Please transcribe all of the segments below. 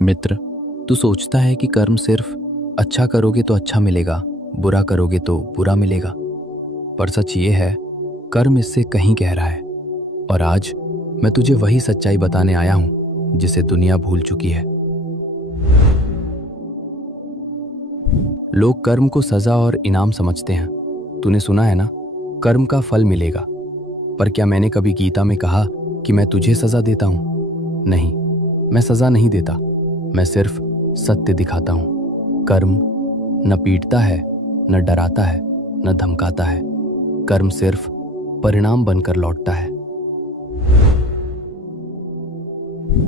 मित्र, तू सोचता है कि कर्म सिर्फ अच्छा करोगे तो अच्छा मिलेगा, बुरा करोगे तो बुरा मिलेगा। पर सच ये है, कर्म इससे कहीं गहरा है। और आज मैं तुझे वही सच्चाई बताने आया हूं जिसे दुनिया भूल चुकी है। लोग कर्म को सजा और इनाम समझते हैं। तूने सुना है ना, कर्म का फल मिलेगा। पर क्या मैंने कभी गीता में कहा कि मैं तुझे सजा देता हूं? नहीं, मैं सजा नहीं देता, मैं सिर्फ सत्य दिखाता हूं। कर्म न पीटता है, न डराता है, न धमकाता है। कर्म सिर्फ परिणाम बनकर लौटता है।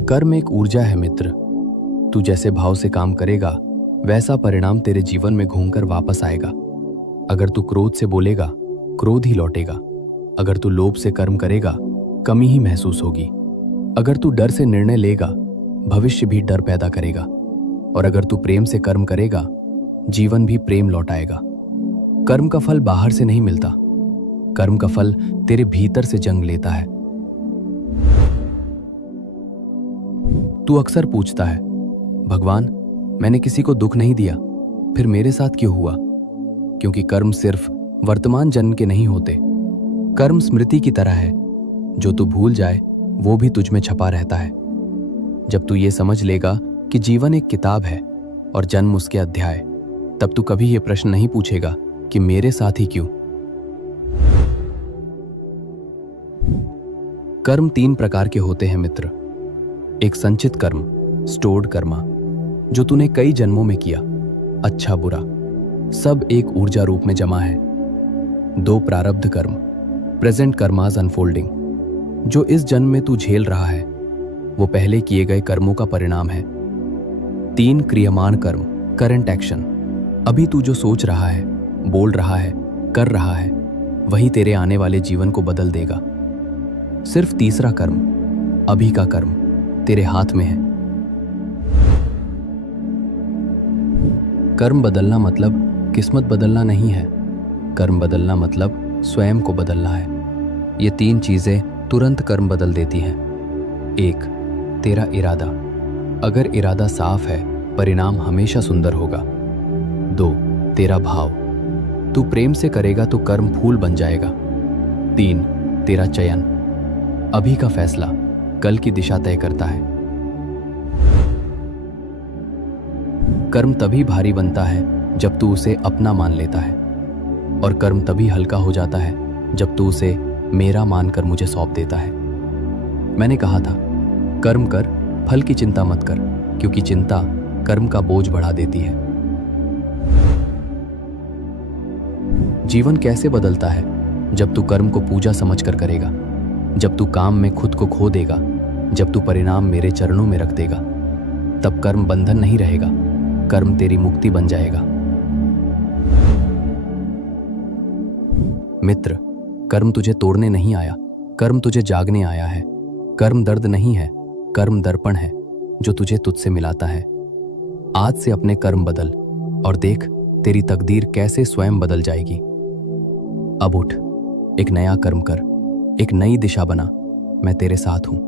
कर्म एक ऊर्जा है मित्र। तू जैसे भाव से काम करेगा, वैसा परिणाम तेरे जीवन में घूमकर वापस आएगा। अगर तू क्रोध से बोलेगा, क्रोध ही लौटेगा। अगर तू लोभ से कर्म करेगा, कमी ही महसूस होगी। अगर तू डर से निर्णय लेगा, भविष्य भी डर पैदा करेगा। और अगर तू प्रेम से कर्म करेगा, जीवन भी प्रेम लौटाएगा। कर्म का फल बाहर से नहीं मिलता, कर्म का फल तेरे भीतर से जन्म लेता है। तू अक्सर पूछता है, भगवान, मैंने किसी को दुख नहीं दिया, फिर मेरे साथ क्यों हुआ? क्योंकि कर्म सिर्फ वर्तमान जन्म के नहीं होते। कर्म स्मृति की तरह है, जो तू भूल जाए वो भी तुझ में छपा रहता है। जब तू ये समझ लेगा कि जीवन एक किताब है और जन्म उसके अध्याय, तब तू कभी ये प्रश्न नहीं पूछेगा कि मेरे साथ ही क्यों। कर्म 3 प्रकार के होते हैं मित्र। एक संचित कर्म, स्टोर्ड कर्मा, जो तूने कई जन्मों में किया, अच्छा बुरा सब एक ऊर्जा रूप में जमा है। 2 प्रारब्ध कर्म, प्रेजेंट कर्मास अनफोल्डिंग, जो इस जन्म में तू झेल रहा है, वो पहले किए गए कर्मों का परिणाम है। 3 क्रियमान कर्म, करंट एक्शन, अभी तू जो सोच रहा है, बोल रहा है, कर रहा है, वही तेरे आने वाले जीवन को बदल देगा। सिर्फ तीसरा कर्म, अभी का कर्म, तेरे हाथ में है। कर्म बदलना मतलब किस्मत बदलना नहीं है। कर्म बदलना मतलब स्वयं को बदलना है। ये 3 चीजें तुरंत कर्म बदल देती हैं। 1, तेरा इरादा। अगर इरादा साफ है, परिणाम हमेशा सुंदर होगा। 2, तेरा भाव। तू प्रेम से करेगा तो कर्म फूल बन जाएगा। 3, तेरा चयन। अभी का फैसला कल की दिशा तय करता है। कर्म तभी भारी बनता है जब तू उसे अपना मान लेता है, और कर्म तभी हल्का हो जाता है जब तू उसे मेरा मानकर मुझे सौंप देता है। मैंने कहा था, कर्म कर, फल की चिंता मत कर, क्योंकि चिंता कर्म का बोझ बढ़ा देती है। जीवन कैसे बदलता है? जब तू कर्म को पूजा समझकर करेगा, जब तू काम में खुद को खो देगा, जब तू परिणाम मेरे चरणों में रख देगा। तब कर्म बंधन नहीं रहेगा, कर्म तेरी मुक्ति बन जाएगा। मित्र, कर्म तुझे तोड़ने नहीं आया, कर्म तुझे जागने आया है। कर्म दर्द नहीं है, कर्म दर्पण है जो तुझे तुझसे मिलाता है। आज से अपने कर्म बदल और देख तेरी तकदीर कैसे स्वयं बदल जाएगी। अब उठ, एक नया कर्म कर, एक नई दिशा बना। मैं तेरे साथ हूं।